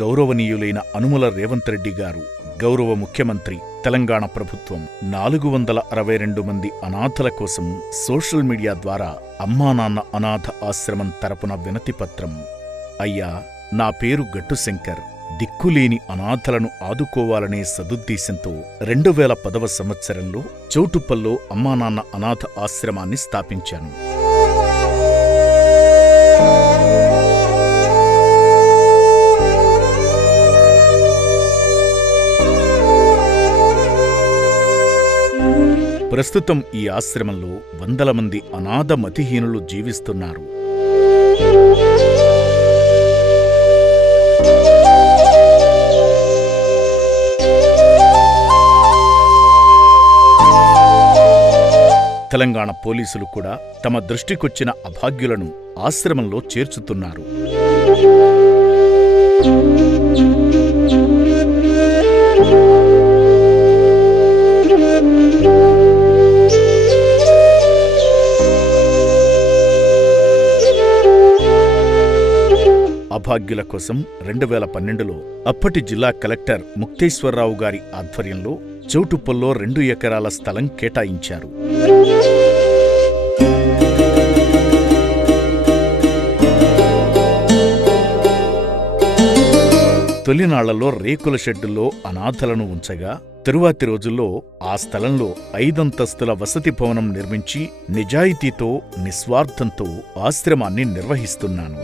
గౌరవనీయులైన అనుముల రేవంత్ రెడ్డి గారు, గౌరవ ముఖ్యమంత్రి, తెలంగాణ ప్రభుత్వం 462 మంది అనాథల కోసం సోషల్ మీడియా ద్వారా అమ్మానాన్న అనాథ ఆశ్రమం తరపున వినతిపత్రం. అయ్యా, నా పేరు గట్టు శంకర్. దిక్కులేని అనాథలను ఆదుకోవాలనే సదుద్దేశంతో 2010వ సంవత్సరంలో చౌటుప్పల్లో అమ్మానాన్న అనాథ ఆశ్రమాన్ని స్థాపించాను. ప్రస్తుతం ఈ ఆశ్రమంలో 100 మంది అనాథ మతిహీనులు జీవిస్తున్నారు. తెలంగాణ పోలీసులు కూడా తమ దృష్టికొచ్చిన అభాగ్యులను ఆశ్రమంలో చేర్చుతున్నారు. అభాగ్యుల కోసం 2012లో అప్పటి జిల్లా కలెక్టర్ ముక్తేశ్వరరావు గారి ఆధ్వర్యంలో చౌటుప్పల్లో 2 ఎకరాల స్థలం కేటాయించారు. తొలినాళ్లలో రేకుల షెడ్డుల్లో అనాథలను ఉంచగా తరువాతి రోజుల్లో ఆ స్థలంలో 5 అంతస్తుల వసతి భవనం నిర్మించి నిజాయితీతో, నిస్వార్థంతో ఆశ్రమాన్ని నిర్వహిస్తున్నాను.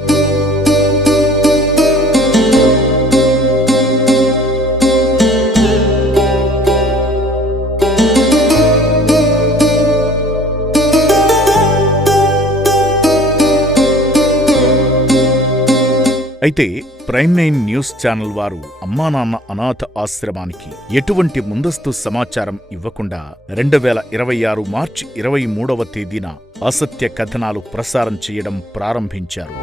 అయితే ప్రైమ్9 న్యూస్ ఛానల్ వారు అమ్మానాన్న అనాథ ఆశ్రమానికి ఎటువంటి ముందస్తు సమాచారం ఇవ్వకుండా 2026 మార్చి 23వ తేదీన అసత్య కథనాలు ప్రసారం చేయడం ప్రారంభించారు.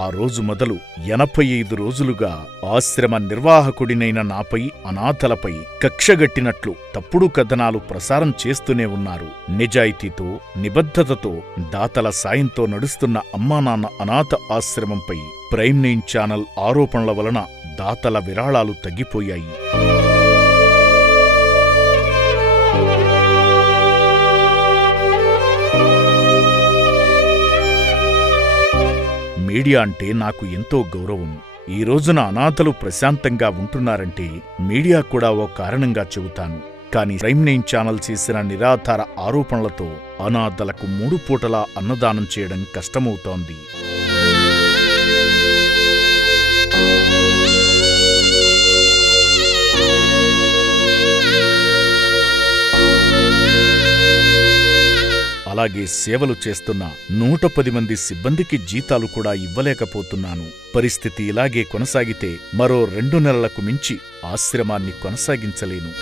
ఆ రోజు మొదలు 85 రోజులుగా ఆశ్రమ నిర్వాహకుడినైన నాపై, అనాథలపై కక్షగట్టినట్లు తప్పుడు కథనాలు ప్రసారం చేస్తూనే ఉన్నారు. నిజాయితీతో, నిబద్ధతతో, దాతల సాయంతో నడుస్తున్న అమ్మానాన్న అనాథ ఆశ్రమంపై ప్రైమ్9 ఛానల్ ఆరోపణల వలన దాతల విరాళాలు తగ్గిపోయాయి. మీడియా అంటే నాకు ఎంతో గౌరవం. ఈ రోజున అనాథలు ప్రశాంతంగా ఉంటున్నారంటే మీడియా కూడా ఓ కారణంగా చెబుతాను. కానీ ప్రైమ్9 ఛానల్ చేసిన నిరాధార ఆరోపణలతో అనాథలకు 3 పూటలా అన్నదానం చేయడం కష్టమవుతోంది. అలాగే సేవలు చేస్తున్న 110 మంది సిబ్బందికి జీతాలు కూడా ఇవ్వలేకపోతున్నాను. పరిస్థితి ఇలాగే కొనసాగితే మరో 2 నెలలకు మించి ఆశ్రమాన్ని కొనసాగించలేను.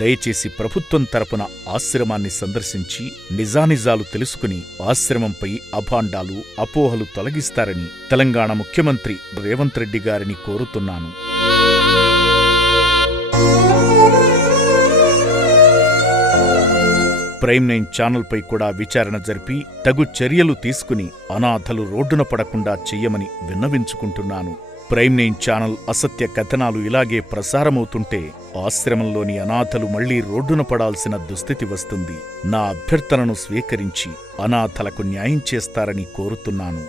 దయచేసి ప్రభుత్వం తరపున ఆశ్రమాన్ని సందర్శించి నిజానిజాలు తెలుసుకుని ఆశ్రమంపై అభాండాలు, అపోహలు తొలగిస్తారని తెలంగాణ ముఖ్యమంత్రి రేవంత్ రెడ్డి గారిని కోరుతున్నాను. ప్రైమ్9 ఛానల్పై కూడా విచారణ జరిపి తగు చర్యలు తీసుకుని అనాథలు రోడ్డున పడకుండా చెయ్యమని విన్నవించుకుంటున్నాను. ప్రైమ్9 ఛానల్ అసత్య కథనాలు ఇలాగే ప్రసారమవుతుంటే ఆశ్రమంలోని అనాథలు మళ్లీ రోడ్డున పడాల్సిన దుస్థితి వస్తుంది. నా అభ్యర్థనను స్వీకరించి అనాథలకు న్యాయం చేస్తారని కోరుతున్నాను.